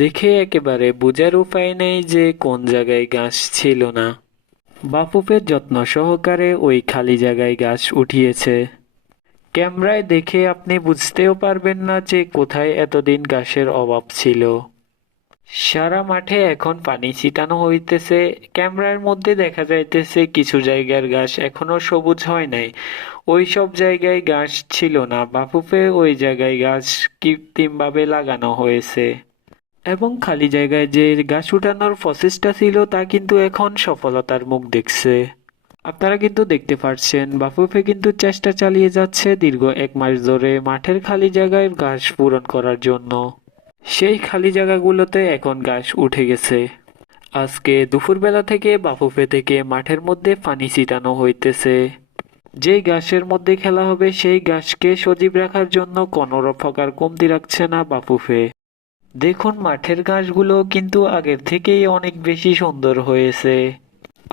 দেখে একেবারে বোঝার উপায় নেই যে কোন জায়গায় গাছ ছিল না। বাফুফে যত্ন সহকারে ওই খালি জায়গায় গাছ উঠিয়েছে। ক্যামেরায় দেখে আপনি বুঝতেও পারবেন না যে কোথায় এতদিন ঘাসের অভাব ছিল। সারা মাঠে এখন পানি ছিটানো হইতেছে। ক্যামেরার মধ্যে দেখা যাইতেছে কিছু জায়গার ঘাস এখনো সবুজ হয় নাই। ওই সব জায়গায় ঘাস ছিল না, বাফুফে ওই জায়গায় ঘাস কৃত্রিমভাবে লাগানো হয়েছে। এবং খালি জায়গায় যে ঘাস উঠানোর প্রসেসটা ছিল তা কিন্তু এখন সফলতার মুখ দেখছে। আপনারা কিন্তু দেখতে পাচ্ছেন বাফুফে কিন্তু চেষ্টা চালিয়ে যাচ্ছে দীর্ঘ 1 মাস ধরে মাঠের খালি জায়গায় ঘাস পূরণ করার জন্য। সেই খালি জায়গাগুলোতে এখন ঘাস উঠে গেছে। আজকে দুপুরবেলা থেকে বাফুফে থেকে মাঠের মধ্যে পানি ছিটানো হইতেছে। যেই ঘাসের মধ্যে খেলা হবে সেই ঘাসকে সজীব রাখার জন্য কোনো প্রকার কমতি রাখছে না বাফুফে। দেখুন মাঠের ঘাসগুলো কিন্তু আগের থেকেই অনেক বেশি সুন্দর হয়েছে।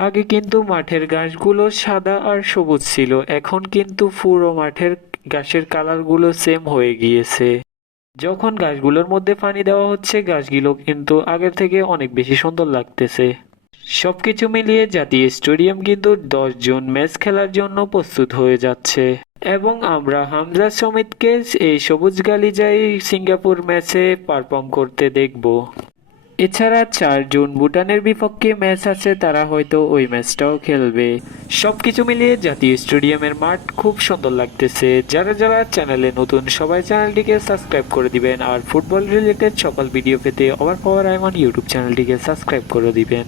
আগে কিন্তু মাঠের ঘাসগুলো সাদা আর সবুজ ছিল, এখন কিন্তু পুরো মাঠের ঘাসের কালারগুলো সেম হয়ে গিয়েছে। যখন গাছগুলোর মধ্যে পানি দেওয়া হচ্ছে গাছগুলো কিন্তু আগের থেকে অনেক বেশি সুন্দর লাগতেছে। সবকিছু মিলিয়ে জাতীয় স্টেডিয়াম কিন্তু 10 জুন ম্যাচ খেলার জন্য প্রস্তুত হয়ে যাচ্ছে এবং আমরা হামজা সমিতকে এই সবুজ গালিচায় সিঙ্গাপুর ম্যাচে পারফর্ম করতে দেখব। এছাড়া 4 জুন ভুটানের বিপক্ষে ম্যাচ আছে, তারা হয়তো ওই ম্যাচটাও খেলবে। সবকিছু মিলিয়ে জাতীয় স্টেডিয়ামের মাঠ খুব সুন্দর লাগতেছে। যারা যারা চ্যানেলে নতুন সবাই চ্যানেলটিকে সাবস্ক্রাইব করে দিবেন আর ফুটবল রিলেটেড সকল ভিডিও পেতে ওভার পাওয়ার আইমান ইউটিউব চ্যানেলটিকে সাবস্ক্রাইব করে দিবেন।